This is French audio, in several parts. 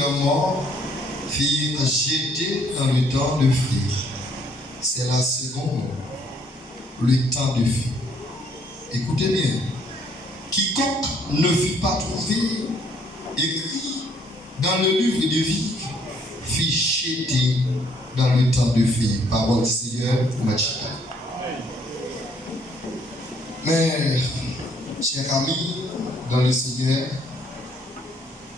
la mort furent jetés dans le temps de feu. C'est la seconde, le temps de feu. Écoutez bien. Quiconque ne fut pas trouvé écrit dans le livre de vie fut jeté dans le temps de feu. Parole du Seigneur, Machita. Mais, chers amis, dans le Seigneur,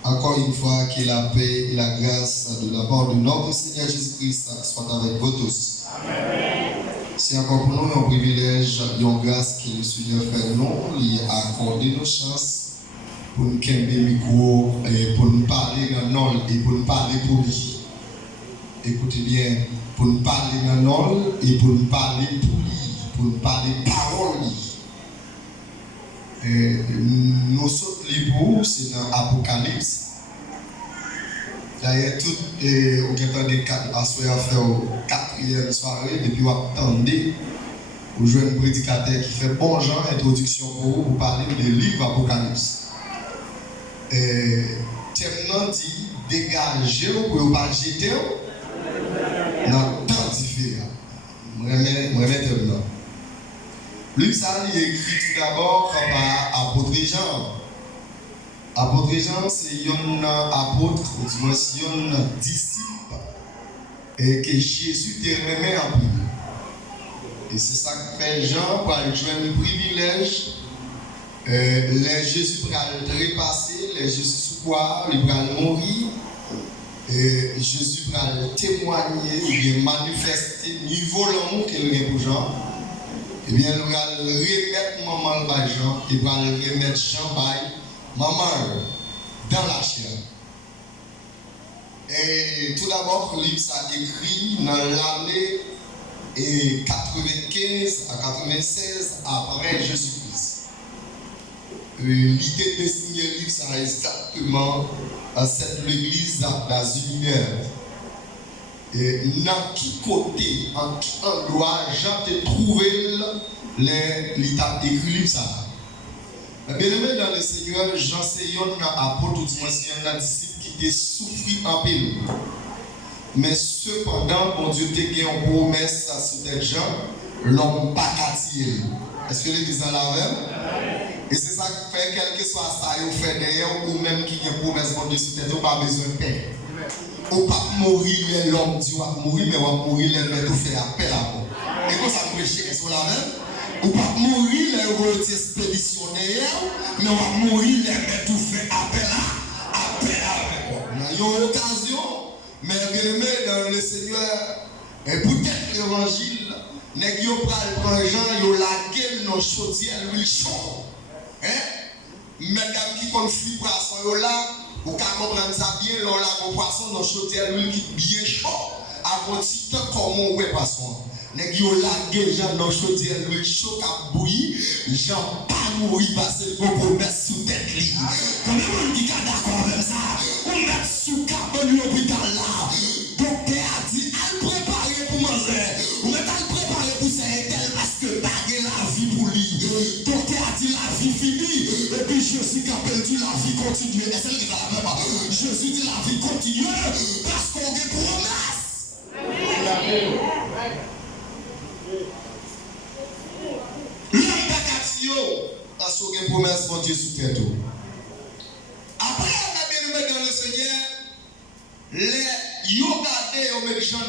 encore une fois, que la paix et la grâce de la part de notre Seigneur Jésus-Christ soient avec vous tous. Amen. C'est encore pour nous un privilège, une grâce que le Seigneur fait nous, il a accordé nos chances pour nous camper micro et pour nous parler dans l'ol et pour nous parler pour lui. Écoutez bien, pour nous parler dans l'ol et pour nous parler pour nous parler parole. Nous sommes libres, c'est dans l'Apocalypse. D'ailleurs, tout au temps des 4 à faire au 4e soirée, depuis vous attendez, vous jouez un prédicateur qui fait bon genre introduction pour vous pour parler des livres Apocalypse. Thème dit dégagez pour ne pas jeter dans le temps différent. Je remets thème là. Lui, ça, il écrit tout d'abord par apôtre Jean. Apôtre Jean, c'est un apôtre, ou du moins, c'est un disciple et que Jésus te remet en plus. Et c'est ça que fait Jean pour jouer un privilège. Les Jésus va le trépasser, les Jésus sous quoi, il va mourir. Et Jésus va le témoigner, il va manifester le niveau l'amour qu'il a pour Jean. Eh bien, il va le remettre maman par Jean, il va le remettre Jean par maman dans la chair. Et tout d'abord, le livre a écrit dans l'année 95 à 96 après Jésus-Christ. L'idée de signer le livre, ça exactement à cette l'église d'Azulinaire. Et dans qui côté, en qui endroit, Jean te trouvé l'état écrit ça. Bien aimé dans le Seigneur, Jean c'est un apôtre ou un disciple qui a souffert en pile. Mais cependant, bon Dieu te gagné une promesse à ce tête Jean, l'homme pas qu'à-t-il. Est-ce que l'église en la même? Et c'est ça qui fait, quel que soit ça, il fait d'ailleurs, ou même qui a une promesse bon Dieu sur tête, on n'a pas besoin de paix. On ne peut pas mourir, l'homme dit qu'on va mourir, mais on va mourir, l'homme tout fait appel à vous. Et quand ça prêche, est-ce qu'on la même? On ne peut pas mourir, l'homme expéditionnaire, mais on va mourir, l'homme tout fait appel à vous. Il y a une occasion, mais bien aimé dans le Seigneur, et peut-être l'évangile, les gens prennent Jean, ils ont la gueule dans le chaudière, l'huile chaude. Mesdames qui confient poisson là, vous pouvez comprendre ça bien, là, on poisson dans le chaudière, l'huile qui est bien chaud. Avant petit temps, comment on voit poisson? Les gens la gueule dans le chaudière, l'huile chaude qui a bouilli, Jean pas mourir parce que vous pouvez mettre sous tête. Comment on dit qu'on d'accord avec ça? On met sous carbone l'hôpital là. Docteur a dit, elle préparer pour manger. On met elle préparer pour ça, parce que baguer la vie pour lui. Docteur a dit la vie finie. Et puis Jésus qui a perdu la vie continue. Est-ce que c'est la même? Jésus dit la vie continue parce qu'on a des promesses. L'homme d'Akatio parce qu'on a des promesses pour Dieu sous tête. Après, on a bien aimé dans le Seigneur, les yogades au médecin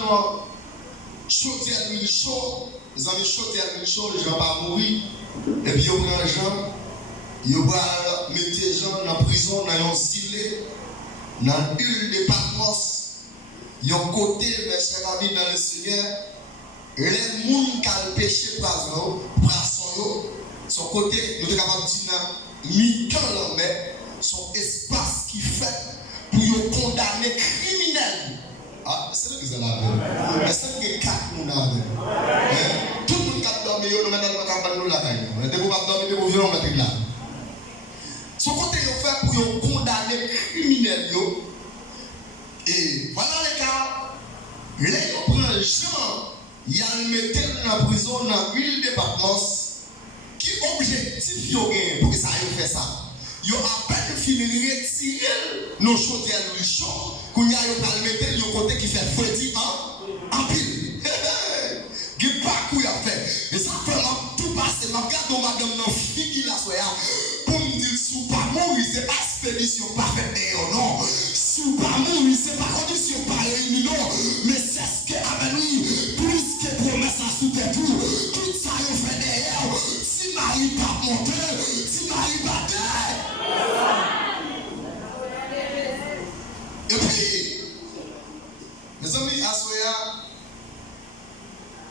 chaudière d'huile chaude, les amis chaudière d'huile chaude, les gens pas mourir. Et puis, ils prennent Jean, ils vont mettre Jean dans la prison, dans un gilet, dans l'huile de Patmos. Ils ont côté, mes chers amis, dans le Seigneur, les gens qui ont péché poisson, son côté, nous sommes capables de dire, mi-temps, mais son espace qui fait pour condamner criminels. Ah, c'est ce que vous avez. Est-ce que 4 personnes tout le monde qui a dormi, nous mettons dans la campagne, nous l'avons. Dès que vous ne dormez pas, vous venez, on met là. Son côté, il fait pour condamner criminels. Et voilà les cas. Là, il prend Jean, il a mis dans la prison, dans l'huile de Patmos, qui objectif pour que ça ait fait ça. Yo à peine fini retirer nos chaudières nous chaud, qu'on y a yo pas mettre yo côté qui fait freddy en pile. Qui pas quoi a fait. Et ça fait tout passer, m'a garde madame non figi la soya pour me dire sous pas mourir c'est pas expédition parfaite non. Sous pas mourir c'est pas condition pareille non, mais c'est ce que avec lui plus que promesse à sous tes tout ça yo fait derrière. Si Marie pas monter, si Marie pas et puis, mes amis, à Soya,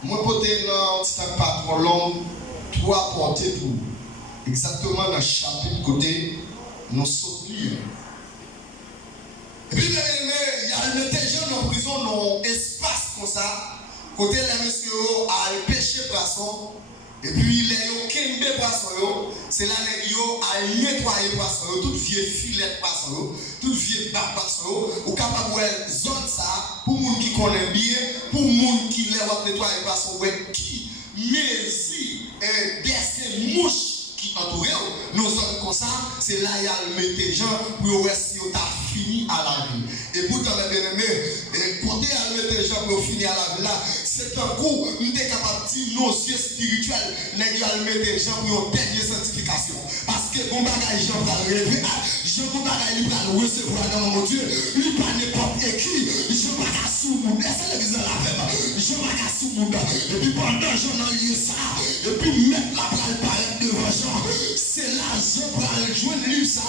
moi, côté dans un pas trop long, trois portées pour exactement dans le chapitre côté, nous soutenir. Et puis, il y a le gens dans la prison, dans un espace comme ça, côté les messieurs à pêcher poisson. Et puis les yo kembe poisson c'est là les yo à nettoyer poisson tout vieux filet poisson tout vieux barbe poisson ou capable ouais zone ça pour moun qui connaît bien pour moun qui les va nettoyer poisson ouais qui mési et des mouches qui entourent nous sommes comme ça c'est là il y a le mettre gens pour voir si on t'a fini à la vie et pour t'en bien aimé et côté à le mettre gens pour finir à la vie là c'est un coup, nous sommes capables de dire nos yeux spirituels, nous allons mettre des gens pour une dernière sanctification. Parce que mon bagage, Jean va le relever, Jean mon bagage, il va le recevoir dans mon Dieu, il pas n'importe qui, Jean va le sous monde, est-ce que le la même, Jean va le sous monde, et puis pendant Jean a lié ça, et puis mettre la balle paraître devant Jean, c'est là Jean va le jouer le livre ça,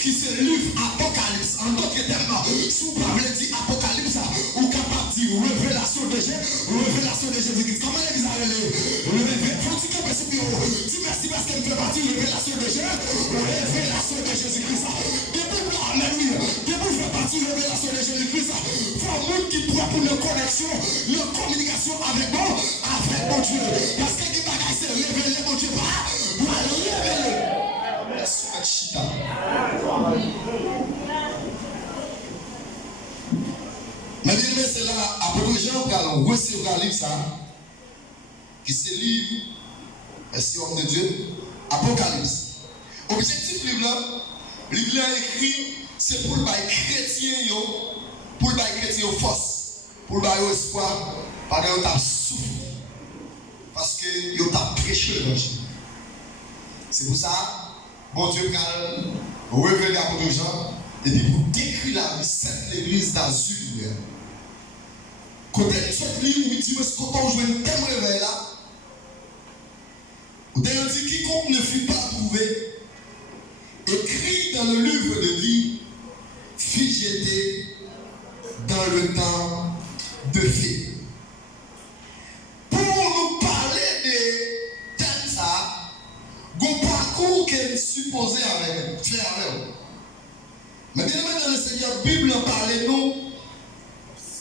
qui c'est le livre Apocalypse, en d'autres termes, si vous parlez dit Apocalypse, ou capable de dire révélation de Jésus. Révélation de Jésus-Christ. Comment l'église a relé? Faut-il que merci parce qu'elle fait partie de révélation de Jésus. Révélation de Jésus-Christ. Depuis là, amen. Depuis faire partie de révélation de Jésus-Christ, il faut un monde qui pourra pour une connexion, une communication avec mon Dieu. Parce que les bagages c'est révéler mon Dieu. Pour révéler. Merci, Chita. Mais bien aimé, c'est là, après que Jean va recevoir le livre ça, qui se livre, merci homme de Dieu, Apocalypse. Objectif livre là écrit, c'est pour le bail chrétien, pour le bail chrétien force, pour le bail espoir, parce que vous avez souffert, parce que vous avez prêché l'évangile. C'est pour ça, bon Dieu va révéler à de Jean, et puis pour décrire la vie, cette l'église d'Azur. Côté de cette ligne, il dit, est-ce qu'on joue un thème réveil là? Vous avez dit, quiconque ne fut pas trouvé, écrit dans le livre de vie, fut jeté dans le temps de fée. Pour nous parler de thème ça, un parcours qu'elle supposait faire avec. Mais bien dans le Seigneur, la Bible parle nous.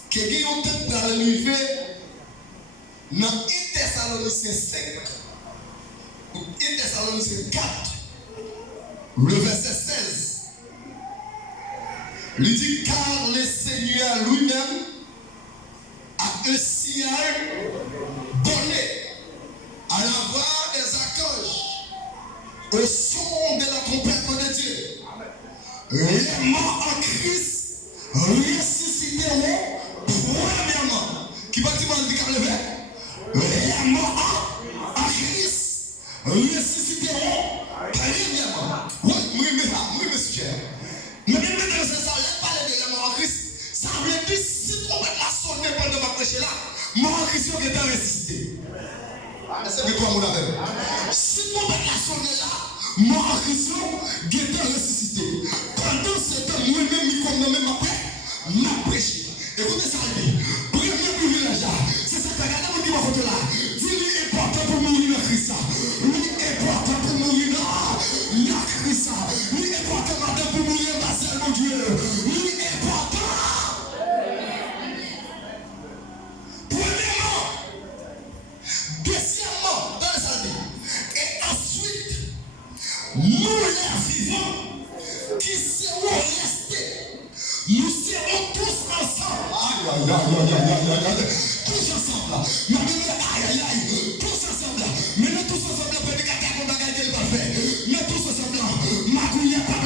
Que qui ont tête dans le livre dans 1 Thessaloniciens 5 ou 1 Thessaloniciens 4 le verset 16 il dit car le Seigneur lui-même a un signal donné à la voix des archanges au son de la trompette de Dieu. Les morts en Christ ressusciteront premièrement. Qui va dire handicap levé? Les morts en Christ ressusciteront premièrement. Oui, mais sujet. Mais même dans ce sens, là, parler de la mort en Christ, ça veut dire si on met la sonne pendant ma prêche là, mort en Christ qui est ressuscité. Est-ce que toi, mon ami? Si on met la sonne là, mort en Christ qui est ressuscité. Pendant ce temps, moi-même, comme même après, m'a prêché. Écoutez ça, premier privilège, c'est ça que regardez mon qui va là. Dis-lui important pour mourir dans Christ. Lui important pour mourir dans Christ. Lui important pour mourir dans mon Dieu. Lui important. Premièrement, deuxièmement, dans le salut. Et ensuite, nous les vivants qui seront restés. Nous serons tous ensemble. Aïe, aïe, aïe, aïe, aïe, aïe. Tous ensemble. Mais aïe, aïe, aïe. Tous ensemble. Mais nous tous ensemble, prédicateur, on va gagner le parfait. Mais tous ensemble. Ma couille, pas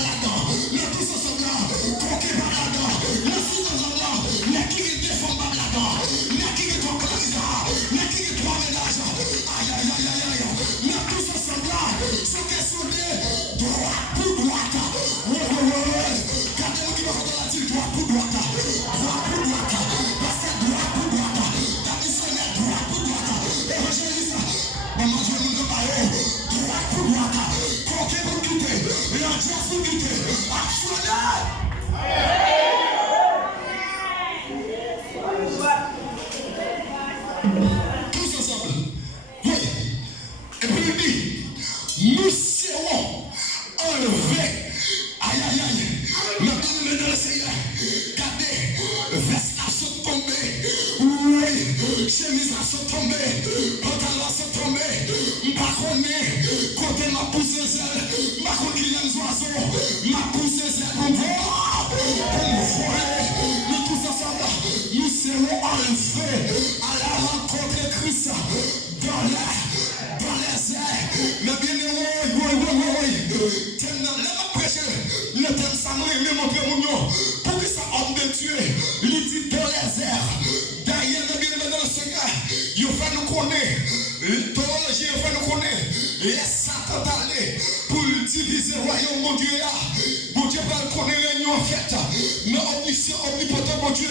Regardez, veste la saute tombée. Oui, chemise la saute tombée. Pantalon la saute tombée. M'pas connaît, côté ma pousse les ailes. M'pas connaît qui aime oiseaux. Ma pousse les ailes pour voir. Pour me voler. Nous tous ensemble, nous serons enlevés à la rencontre de Christ. Dans les airs. Mais bien oui. Le thème ça m'a montré mon nom. Pour que ça homme de Dieu, il dit dans les airs. D'ailleurs, le bien dans le Seigneur, il fait nous connaître. Théologie, il fait nous connaître. Et Satan d'aller pour diviser le royaume, mon Dieu. Mon Dieu va le connaître réunion en fait. Mais omnipotent, mon Dieu.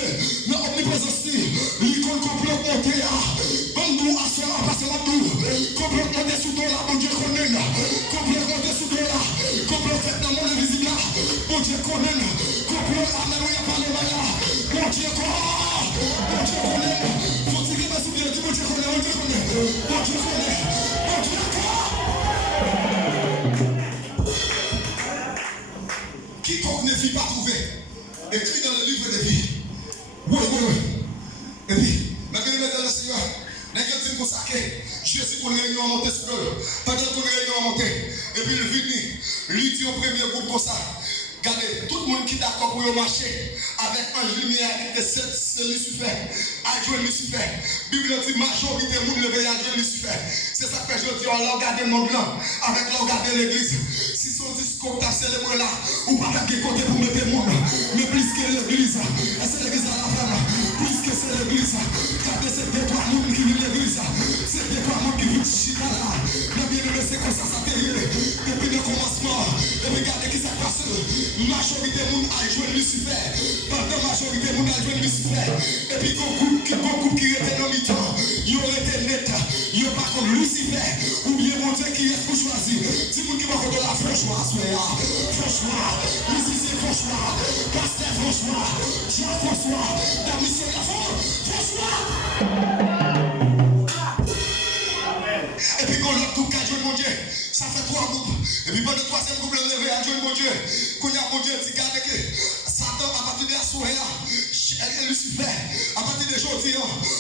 Mais omniprésence, il compte complot monter. Bandou, à soi, parce que complot monter sous toi là, mon Dieu connaît. Complot monter sous toi là. Complot fait dans mon invisible. Mon Dieu connaît. Complot, alléluia, par le malin. Mon Dieu connaît. Faut-il que ma souvienne, mon Dieu connaît. Mon Dieu connaît. Quiconque ne vit pas trouvé, écrit dans le livre de vie. Oui. Et puis, ma bien-aimée dans le Seigneur, n'a qu'à dire qu'on s'acquet. Jésus qu'on réunion à monter sur eux. Pendant qu'on réunion à monter. Et puis, le vini, lui dit au premier groupe comme ça. Regardez, tout le monde qui est d'accord pour marcher avec un lumière et c'est Lucifer. Adjoint Lucifer. Bible dit majorité de monde levé adjoint Lucifer. C'est ça que je dis, on l'a regardé mon blanc avec l'a regardé l'église. Si son discours t'a célébré là, ou pas de côté pour mettre le monde, mais plus que l'église, et c'est l'église à la femme, plus que c'est l'église. Regardez, c'est des trois mondes qui vivent l'église. C'est des trois mondes qui vivent Chita là. Mais bien aimé, c'est comme ça terrible. Depuis le commencement, et regardez qui s'est passé. Majorité de monde a joué Lucifer. Pendant majorité de monde a joué Lucifer. Et puis, groupe qui était dans le temps, il aurait été net. Il n'y a pas comme Lucifer. Ou bien mon Dieu qui est pour choisir. Si vous qui va contre la franchement, franchement, musicien franchement, pasteur franchement, Jean François, la mission la franchement. Et puis quand l'autre groupe qui a joué mon Dieu, ça fait trois groupes. Et puis pendant le troisième groupe, le levé a joué mon Dieu. Quand il y a mon Dieu, tu gardes que Satan à partir de la soirée, Lucifer, à partir de aujourd'hui,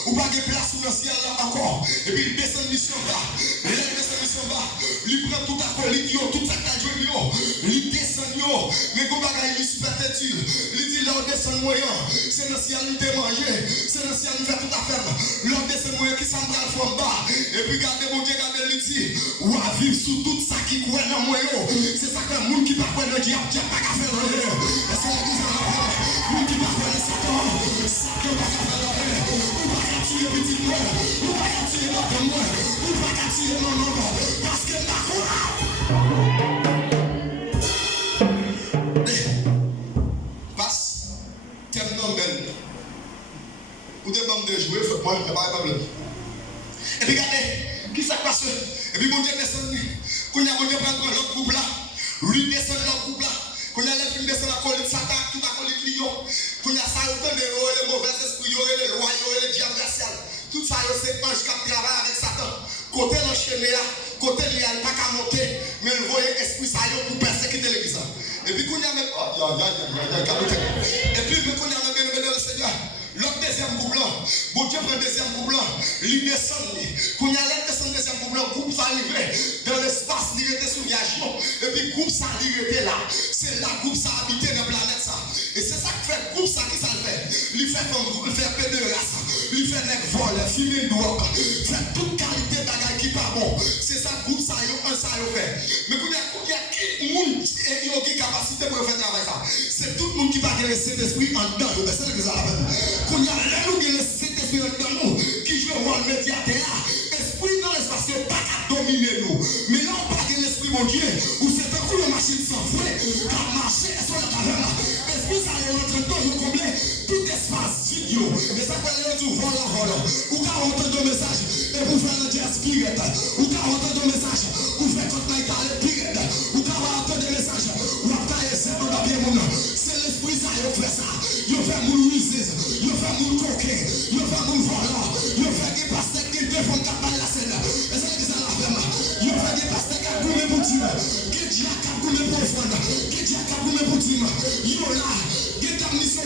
ou pas de place sous le ciel là encore. Et puis il descend mission bas. Et là il descend mission bas. Il prend tout à quoi, il dit tout ça qui a joué, il descend, mais comment il Lucifer têtu. Il dit là on descend moyen. C'est le ciel il te manger. C'est le ciel il fait tout à fait. Là on descend moyen qui s'en va en bas. Et puis regardez mon Dieu, regardez lui dit, ou à vivre sous tout ça qui coule dans moi. C'est ça que le monde qui va prendre le diable, il n'y a pas qu'à faire le rêve. Et c'est l'église à la fin. Le monde qui va prendre le Satan, Satan va faire le rêve. Ou pas qu'à tuer petit moi, ou pas qu'à tuer l'autre moi, ou pas qu'à tuer mon nom. Parce que la courage. Passe, thème non belle. Ou des bandes de jouer, moi je ne parle pas bleu. Et puis regardez, qui ça passe? Et puis mon Dieu descend. Quand il y a mon Dieu prendre l'autre groupe là, lui descend l'autre groupe là. Quand il y a les films descend la colline Satan, tout la colline lion. Quand il y a ça, autant de les mauvais esprits, les rois, les diables raciales. Tout ça, c'est ange qui travaille avec Satan. Côté l'enchaîné là, côté il n'y a pas qu'à monter, mais le voyez esprit ça pour persécuter l'église. Et puis quand il y a même. Et puis quand il y a même le Seigneur. L'autre deuxième groupe là, bon Dieu prend le deuxième groupe là, il descend. Quand il y a le deuxième groupe là, le groupe ça arrivé dans l'espace, il était sous l'avion. Et puis le groupe ça arrivé là. C'est là le groupe ça habité dans la planète ça. Et c'est ça que fait le groupe ça qui ça fait. Il fait comme il fait pédérasse, il fait nec vol, fumer drogue, fait toute qualité d'agaille qui pas bon. C'est ça le groupe ça, un ça fait. Mais quand il y a qui monde et il y a qui capacité pour faire travail ça. C'est tout le monde qui va gagner cet esprit en dedans. C'est ça que ça va. Qu'on y a l'un qui est cet esprit dans nous, qui joue un rôle médiateur, esprit dans l'espace, pas qu'à dominer nous. Mais là, on parle de l'esprit, mon Dieu, où c'est un coup de machine sans fouet, qui a marché sur la caverne. Esprit, ça est rentré dans nous, combler tout espace vidéo. Et ça peut aller tout volant. Ou quand on entend un message, et vous faites un jazz pirate. Ou quand on entend un message, vous faites contre la guitare pirate. Ou quand on entend un message, ou après, c'est dans la bien mon nom. C'est l'esprit, ça, il fait ça. Il fait mon Louise. Il fait mon coquin, il fait mon volant, il fait des pastèques qui défendent la scène. Et c'est ce que ça la fait. Il fait des pastèques qui goûtent pour dire, qui dit à goûter pour offrande, qui dit à goûter pour dire, il est là, qui est en mission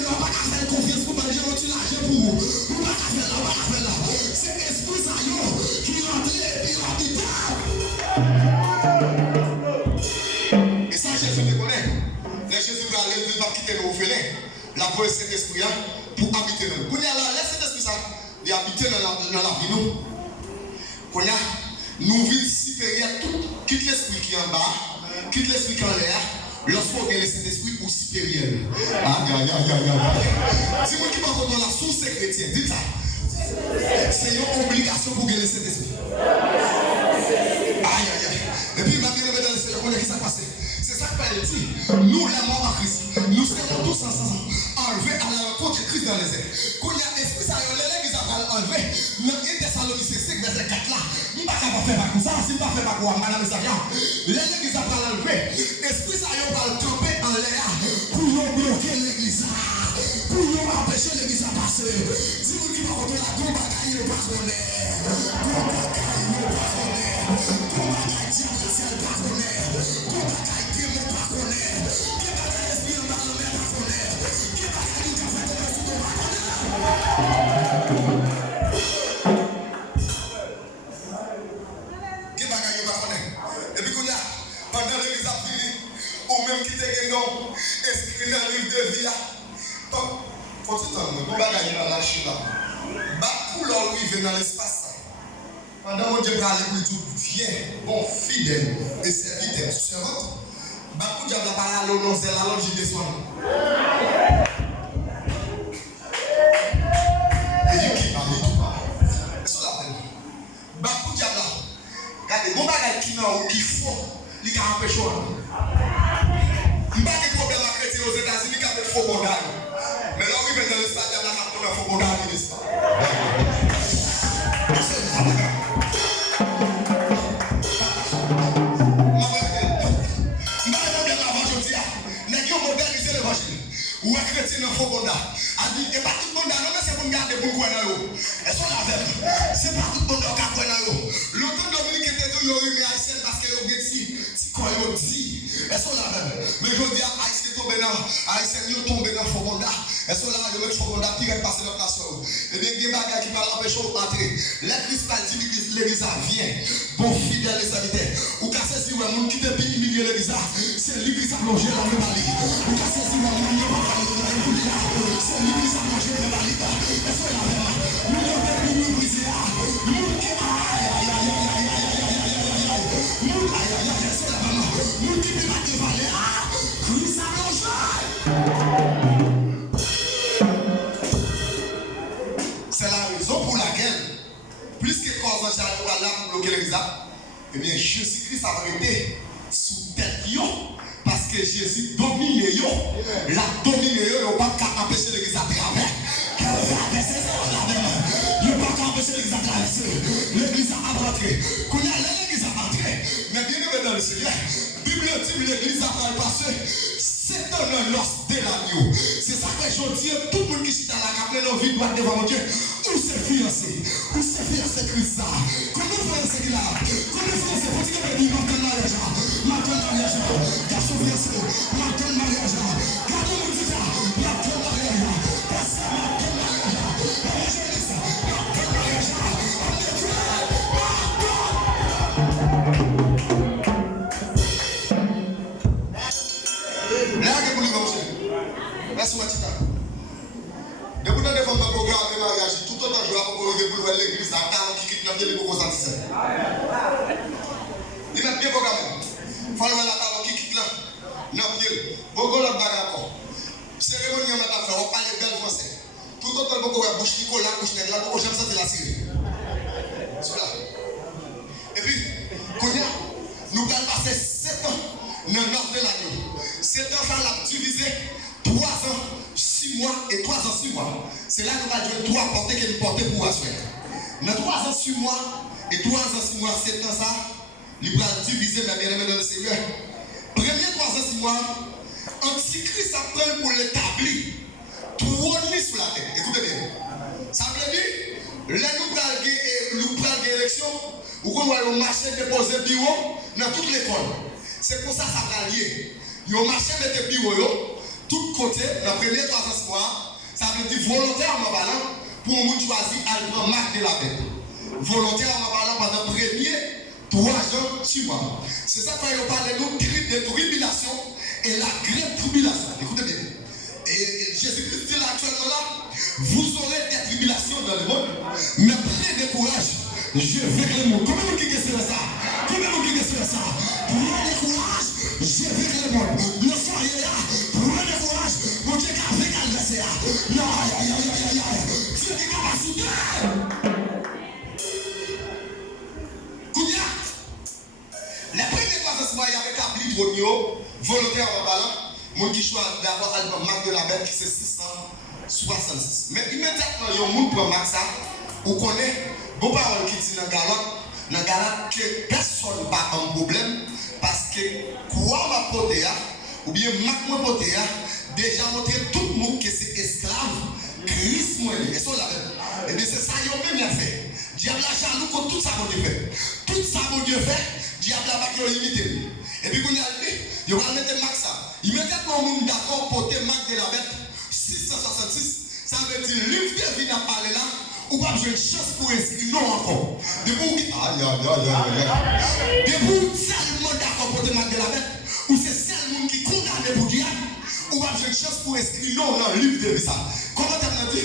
tu l'argent pour vous. Vous pas faire là, pas faire là. C'est l'esprit ça qui rentre et puis et ça, Jésus te connaît. Les Jésus va aller, il va quitter nos orphelins. La voix de cet esprit pour habiter nous. Quand il y a là, laisse cet esprit ça, il habiter dans la vie nous. Quand il y a, nous vivons supérieur tout, quitte l'esprit qui est en bas, quitte l'esprit qui est en l'air. Lorsqu'on regarde cet esprit ou supérieur. Aïe, aïe, aïe, aïe, aïe. Si vous qui m'entendez la source chrétienne, dites ça. C'est une obligation pour gagner cet esprit. Aïe, aïe, aïe. Et puis, maintenant, dans le Seigneur, qu'est-ce qui s'est passé? C'est ça que Paul dit. Nous, les morts en Christ, nous serons tous ensemble enlevés à la rencontre de Christ dans les airs. Quand il y a esprit, ça y est, l'église a enlevé. Dans 1 Thessaloniciens 5, verset 4 là, nous ne pouvons pas faire comme ça, si nous ne pouvons pas faire comme ça, l'église a enlevé. Esprit, ça y est, on va le camper en l'air pour nous bloquer l'église, pour nous empêcher l'église à passer. Si vous dites, on va la combat, il ne va pas connaître. Et puis, pendant l'église a fini, ou même qui te gagne, inscrit dans le livre de vie. Faut tout le temps, on va gagner dans la chine là. Pour leur lui dans l'espace. Pendant mon Dieu va aller pour tout, viens, bon, fidèle et serviteur, servante. Pour Dieu va parler à l'honneur, c'est la logique des soins. Et il qui parle tout pas. C'est ça la peine. Pour Dieu là, regardez, bon bagage qui n'a ou qui font, il a empêché. Il n'y a pas de problème à chrétien aux États-Unis qui a fait faux condamné. Mais là, on est dans le stade, il y a un faux condamné. Ou un chrétien dans faux bonda. Et pas tout le monde, non, mais c'est pour garder pour quoi dans l'eau. Et ça, c'est pas tout le monde qui a quoi dans l'eau. L'autre Dominique était dit, il y a eu mes Haïtiens parce qu'il y a eu si quoi il dit. Et ça, mais je dis, Haïtien tombé dans, Haïtien tombé dans faux bonda. Et ça, là, il y a faux bonda qui va passer dans la nation. Et bien, il y a des bagages qui va l'empêcher d'entrer. L'église va dire, l'église vient. Bon, fidèle les serviteurs. Ou qu'à saisir, le monde qui te pique, l'église, c'est lui qui s'est plongé dans le mali. Ou qu'à saisir, le monde c'est lui qui s'est mangé de la ligue. Et c'est la même. Nous devons nous briser. Nous qui c'est la même. Nous qui vivons à dévaler. Christ a mangé. C'est la raison pour laquelle, plus que quand on s'est là pour bloquer l'église, eh bien, Jésus-Christ a arrêté sous tête. Parce que Jésus domine yo, la domine yo, pas qu'à empêcher l'église à travers. Il n'y a pas qu'à empêcher l'église à traverser. L'église a rentré. Quand il y a l'église a rentré, mais bien aimé dans le Seigneur, Bible dit l'église a traversé. C'est un os de l'agneau. C'est ça que je dis, tout le monde qui est à la cape, nos vies doivent devant mon Dieu. Où c'est fiancé? Où c'est fiancé Christ? Comment fiancé qu'il a? Comment fiancé? Faut qu'il y ait une maintenant mariage. Maintenant mariage. Garçon fiancé. Maintenant mariage. Garçon musique. Maintenant mariage. Passez maintenant mariage. Évangéliste. Maintenant mariage. Laisse-moi dire. Depuis que nous avons un programme de mariage, tout autant je vais pour l'église à 40 qui quitte l'ambiance de Boko Santisé. Il m'a bien programmé. Il faut aller à la 40 qui quitte l'ambiance. Boko la bagarre. Cérémonie, on va faire, on parle bel français. Tout autant Boko va bouche Nicolas, bouche nègre, là, Boko j'aime ça, c'est la Syrie. C'est là. Et puis, nous allons passer 7 ans dans le nord de l'agneau. 7 ans, ça l'a divisé. 3 ans, 6 mois et 3 ans, 6 mois. C'est là que nous allons jouer 3 portées que nous portons pour assurer. Dans 3 ans, 6 mois et 3 ans, 6 mois, 7 ans, ça, nous allons diviser, mes bien-aimés dans le Seigneur. Premier 3 ans, 6 mois, Antichrist apprend pour l'établir. Trôner sur la terre. Écoutez bien. Ça veut dire, là, nous prenons des élections, ou qu'on va au marché déposer bureau dans toute l'école. C'est pour ça que ça va lier. Au marché mettre bureau, tout côté, dans les premiers 3 ans, Ça veut dire volontairement parlant, pour un monde choisi, elle prend marque de la bête. Volontairement parlant, pendant le premier 3 ans suivants. C'est ça qu'on parle de tribulation et la grande tribulation. Écoutez bien. Et Jésus-Christ dit là actuellement là, vous aurez des tribulations dans le monde, mais prenez courage. Je vais le monde. Combien de qui est ça? Combien de qui est ça? Prenez courage. Je vais le monde. Le soir est là. Prenez courage. Mon Dieu qui a fait calmer ça. Dieu qui va pas soutenir. Kounia. Les premiers commencements, il y avait établi Dronio, volontaire en ballant, mon qui choisit d'avoir un marque de la bête qui c'est 666. Mais immédiatement, il y a un monde pour marque ça, ou connaît, bon parole qui dit dans Galate, que personne n'a pas un problème, parce que quoi ma pote ou bien marque ma pote déjà montré tout le monde que c'est esclave, Christ moi, et ça là. Et bien c'est ça, il y a même fait. Diable a jaloux contre tout ça que Dieu fait. Tout ça que Dieu fait, diable a pas limité. Et puis, quand il y a dit, il va mettre Max ça. Immédiatement, on est d'accord pour te Max de la bête 666. Ça veut dire, livre de vie n'a pas là, ou pas besoin de chance pour inscrire non encore. Depuis, seulement d'accord pour te Max de la bête, ou c'est seulement qui condamne pour diable, ou pas besoin de chance pour inscrire non dans le livre de vie ça. Comment tu as dit?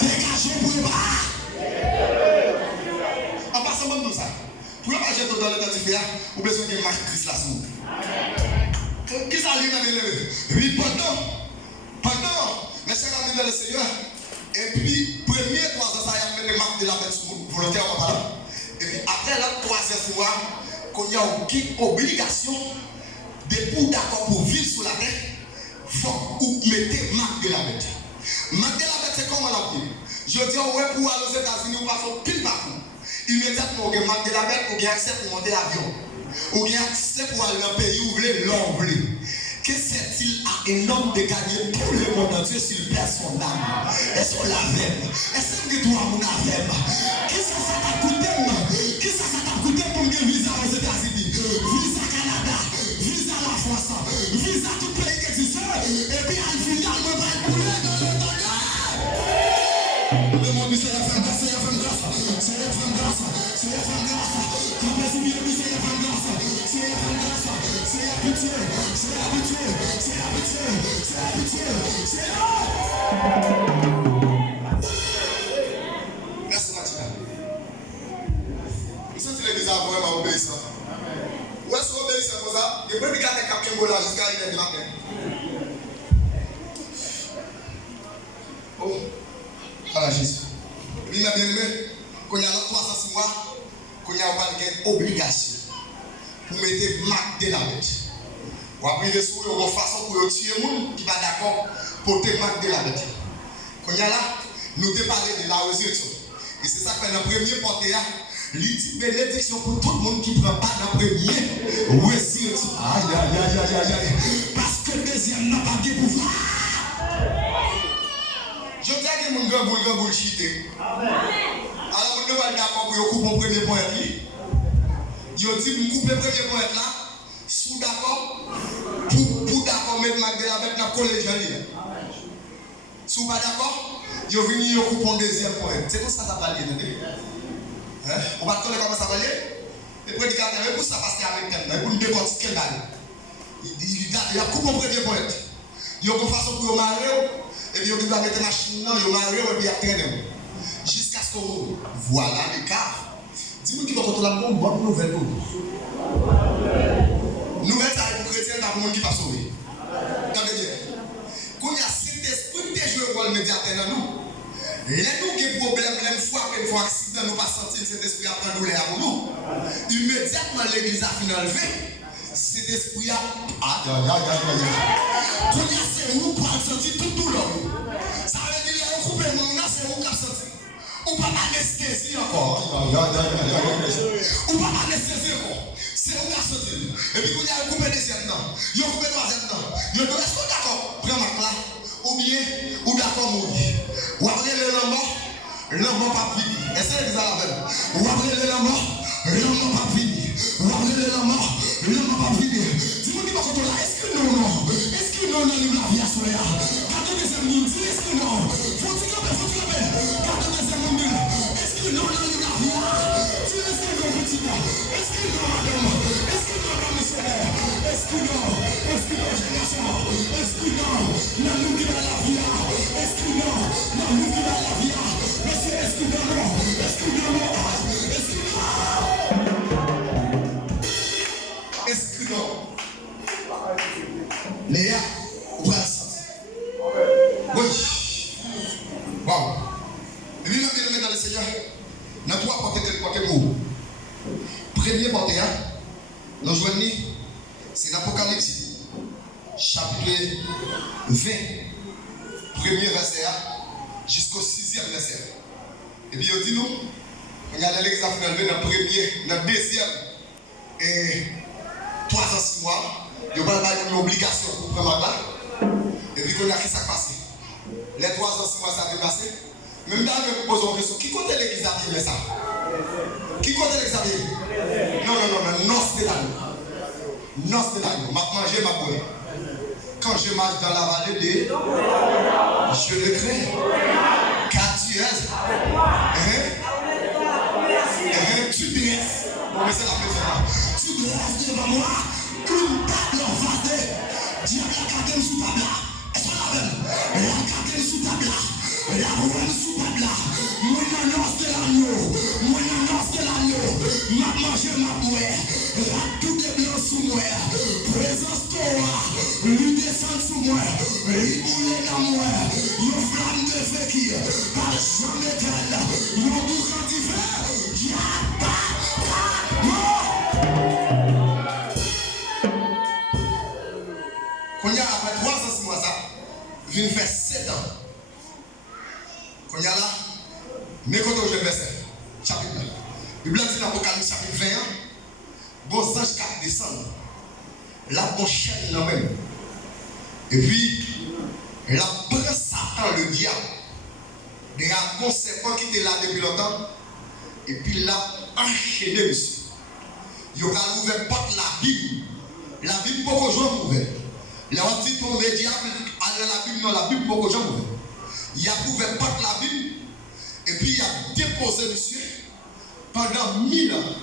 Dégagez pour les bras. En passant même tout ça. Pour ne pas jeter dans le temps du fer, vous avez besoin de marquer Christ là sous. Qui ça lui dans le oui, pendant, mes chers amis dans le Seigneur, et puis, premier 3 ans, ça y a mené marque de la bête sous volontairement parlant. Et puis, après la 3e fois, qu'on y a une obligation de pour d'accord pour vivre sur la terre, il faut ou mettez marque de la bête. Marque de la bête, c'est comment on dit? Je dis, ouais, pour aller aux États-Unis, on passe au pile partout. Immédiatement, on a marque de la bête, on a accès pour monter l'avion. On a accès pour aller dans le pays où vous voulez, l'envoler. Que c'est-il à un homme de gagner tout le monde entier s'il perd son âme? Est-ce qu'on l'avait? Est-ce que toi, mon avem? Qu'est-ce que ça t'a coûté? Qu'est-ce que ça t'a coûté pour me visa aux États-Unis? Visa Canada, visa la France, visa tout pays qui existe. Et puis, à final, on va être coulé dans le tonnerre. Le monde, c'est la femme grâce, c'est la femme grâce, c'est la femme grâce, c'est la femme grâce. Quand on se dit, c'est la femme grâce, c'est la femme grâce, c'est la pitié, c'est la pitié, c'est la pitié, c'est la pitié, c'est la. Merci Mathilda. Vous sentez l'église vraiment obéissant. Où est-ce qu'on obéit comme ça? Les prédicateurs qui ont capté jusqu'à 1h du matin. Oh, voilà Jésus. Il m'a bien aimé. Quand il y a 306 mois, quand il y a une obligation pour mettre marque de la bête. Ou après, il y a une façon pour tuer les gens qui ne sont pas d'accord pour te marque de la bête. Quand il y a là, nous te parlé de la résurrection. Et c'est ça que dans le premier porté, il dit bénédiction pour tout le monde qui ne prend pas dans le premier résurrection. Aïe. Parce que le deuxième n'a pas de pouvoir. Je dis que mon gars vous cheater. Alors, on ne va pas d'accord pour couper le premier point. Je dis que couper le premier point là, sous d'accord, pour d'accord mettre ma de la bête dans le collège. Sous pas d'accord, je viens couper le deuxième point. C'est comme ça que ça va aller. On va te connaître comment ça va aller. Les prédicateurs, pour ça, parce qu'il y a un thème, pour nous décortiquer là. Il a coupé le premier point. Il y a une façon pour marier. Et puis, il va mettre la machine là, il va marier et puis il traîner. Jusqu'à ce qu'on voilà les cas. Dis-moi qui va contrôler la bonne nouvelle. Nouvelle, ça va être pour chrétien, dans le monde qui va sauver. Attendez bien. Quand il y a cet esprit qui joue le rôle médiateur dans nous, les nous qui ont des problèmes, les fois que nous avons accident, nous ne pas sentir cet esprit à prendre douleur pour nous. Immédiatement, l'église a fini enlevé. Cet esprit a. Quand il y a c'est où pour sentir tout douleur. Ça veut dire qu'il y a un coupé, mais c'est où qu'on sentir. On ne va pas anesthésier encore. On ne va pas anesthésier encore. C'est où qu'on sentir. Et puis, quand il y a un coupé deuxième, non. Il y a un coupé troisième, non. Il y a un coupé d'accord. Prends ma place. Ou bien, ou d'accord, mourir. Ou après l'homme pas fini. Est-ce que vous avez la Ou après l'homme pas fini. Ou après l'homme pas fini. Dis-moi qui va contrôler. Est-ce que non? Est-ce que non? vie à soleil. Quand on est monde, dis est-ce que non? Faut-il camper? Quand on est monde, est-ce que non, la vie? Tu est-ce que non, petit gars? Est-ce que non, madame? Est-ce que non, la missionnaire? Est-ce que non, génération? Est-ce que non, la nous qui va la vie? Est-ce que non, la nous qui va la vie? Monsieur, est-ce que non? Est-ce que non? Est-ce que non? Est-ce que non? Léa, ou pas ça? Oui. Wow. Et puis, maintenant, dans le Seigneur, nous avons trois portées tel côté pour vous. Premier porté, nous joignons, c'est l'Apocalypse, chapitre 20, premier verset jusqu'au 6e verset. Et puis, il dit nous, on a l'église africaine dans le premier, dans le deuxième, et 3 ans, 6 mois, il y a une obligation pour prendre la place. Et puis, on a qui ça passe. Les 3 ans, 6 mois, ça va passer. Même là, je me pose une question. Qui compte l'église africaine ça? Qui compte l'église africaine? Non, noce de l'agneau. Noce de l'agneau. Ma manger, ma boire. Quand je marche dans la vallée de, je le crains. Car tu es. Tu dresses. Bon, mais c'est la maison. Tu dresses devant moi une table en face. Diable a gardé sous table là. Est-ce qu'on la même? Elle a gardé sous table là. Elle a roulé sous table là. Moi, noce de l'agneau. Moi, noce de l'agneau. Ma manger, ma boire. Tout est blanc sous moi. Présence toi. Lui descend sous moi. Il boule dans moi. Une flamme de feu qui par jamais éteinte. Une boucan d'hiver. Y'a pas mort. Quand il y a après 3 ans, 6 mois, ça, je viens faire 7 ans. Quand il y a là, mais quand je vais faire chapitre 9. La Bible dit dans l'Apocalypse chapitre 21, bon ange 4 descendent. Là, bon chaîne là même. Et puis, la prend Satan, le diable. Des dragons serpents qui étaient là depuis longtemps. Et puis là, enchaîné monsieur. Il a ouvert porte la Bible. La Bible, beaucoup de gens ouvert. Les gens disent pour le diable, allez la Bible, non, la Bible, beaucoup de gens ouvert. Il a ouvert porte la Bible. Et puis il a déposé monsieur pendant 1000 ans.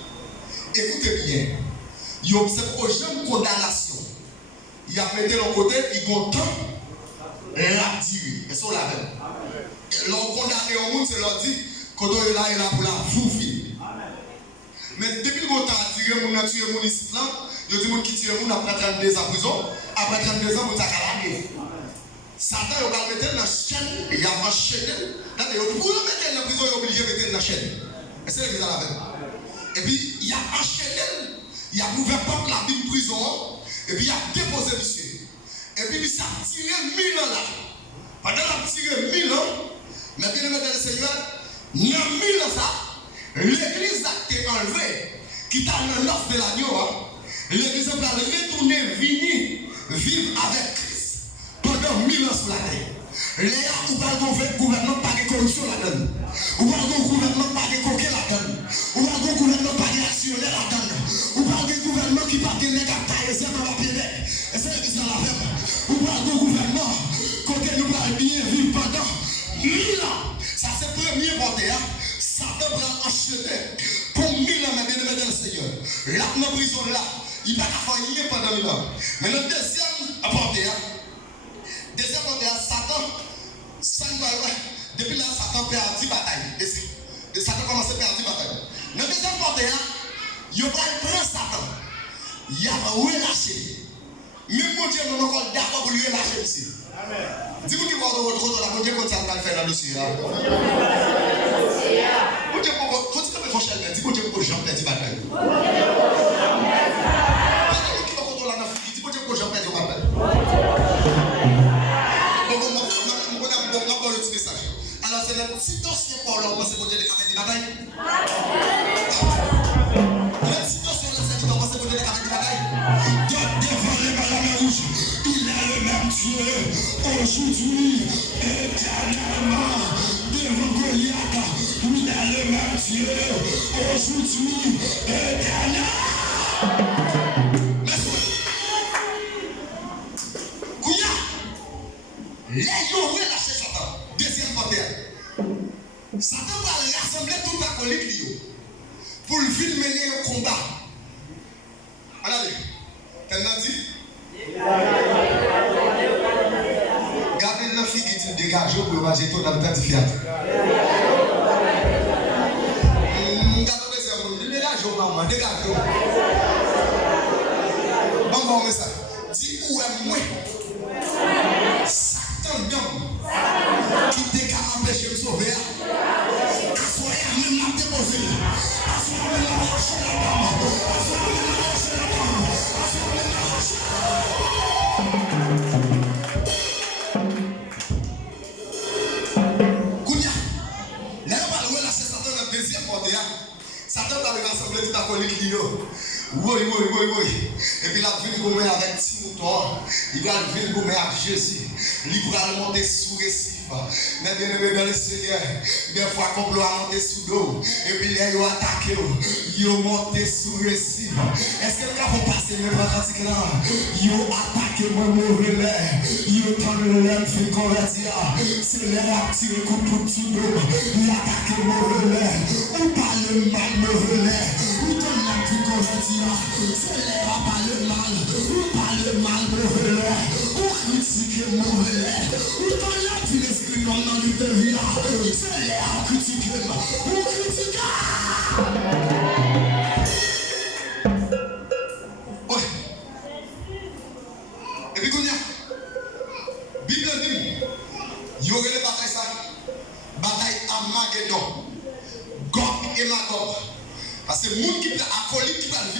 Écoutez bien. Il observe aucune condamnation. Il a mis de l'autre côté, il compte la durée. Et ça, la même. L'on condamné au monde, c'est leur dit, quand on est là, il est là pour la bouffer. Mais depuis le temps, on a tué mon ici, là, il y a des gens qui tuent mon après 32 ans en prison. Après 32 ans, on a calagé. Satan, il va mettre dans la chaîne, il a enchaîné. Pour le mettre dans la prison, il est obligé de mettre dans la chaîne. Et c'est ce que la même. Et puis, il a enchaîné, il a ouvert porte la Bible prison, et puis il a déposé monsieur. Et puis, il a tiré 1000 ans là. Pendant qu'il a tiré 1000 ans, mais bien aimé dans le Seigneur, il y a 1000 ans ça, l'église a été enlevée, qui t'a dans l'offre de l'agneau. L'église a retourné, vivre avec Christ pendant 1000 ans sur la terre. Léa, ou pas le gouvernement pas de corruption là-dedans. Ou pas le gouvernement pas de coquet là-dedans. Ou pas le gouvernement pas d'actionnaire là-dedans. Ou pas le gouvernement qui pas de négataire et c'est dans la pied. Et c'est l'église dans la même. Ou pas le gouvernement côté nous va bien vivre pendant 1000 ans. Ça c'est le premier porté. Satan prend acheter pour 1000 ans, mais bien aimé dans le Seigneur. Là, dans la prison là, il va faire rien pendant 1000 ans. Mais le deuxième porté, Satan, depuis là, Satan perd 10 batailles. Et Satan commence à perdre 10 batailles. Le deuxième porté, il va prendre Satan. Il va relâcher. Même mon Dieu, nous sommes d'accord pour lui relâcher ici. Dis-moi qui va retrouver la bonne Dieu comme ça, on va le faire dans le dossier. Mon Dieu, faut dire que mon cher, dis-moi Dieu pour Jean perd 10 batailles. Qui va contrôler la nafie? Dis-moi Dieu pour Jean perd 10 batailles. Alors c'est le petit dossier pour l'homme, c'est pour dire les des batailles. Le petit dossier, c'est pour dire les des batailles. Devant les ballons rouges, il est le même Dieu, aujourd'hui, éternellement. Devant Goliath, il est le même Dieu, aujourd'hui, éternellement. Les gens relâché Satan. Deuxième côté. Satan va rassembler tout acolyte pour le film mener au combat. Allez, t'as dit? Gardez la fille qui dit dégagez pour le manger tout dans le temps de fiat. Dégagez au maman, dégagez. Bon, ça. Dis où est moi? Satan d'homme qui t'est qu'à empêcher de sauver. Assoyez à même la déposer. Assoyez à même la marcher la dame. Assoyez à même la marcher la dame. Assoyez à même la marcher la dame. Kounia, là on va relâcher Satan dans le deuxième côté. Satan va rassembler tout à colline. Oui. Et puis la ville gourmet avec Timothée, il va la ville gourmet avec Jésus. Il va monter sous récif. Mais bien aimé dans le Seigneur, des fois complot a monté sous l'eau. Et puis là, ils ont attaqué, ils ont monté sous récif. Est-ce que nous avons passé le pratique là? Ils ont attaqué mon mauvais lait. Ils ont tendu le lait, fait convertir. C'est l'air à tirer coup pour sous l'eau. Ils ont attaqué mon mauvais lait. On parle mal mauvais lait. On donne la plus convertir. C'est l'air à parler mal. On parle mal mauvais lait. On critique mauvais lait. On donne la plus l'esprit dans le vie. C'est l'air à critiquer. On critique. Oui. Et puis, Kounia, Bible dit, il y aurait les batailles ça. Bataille Armageddon. Gog et Magog. Parce que les gens qui prennent acolyte qui prennent le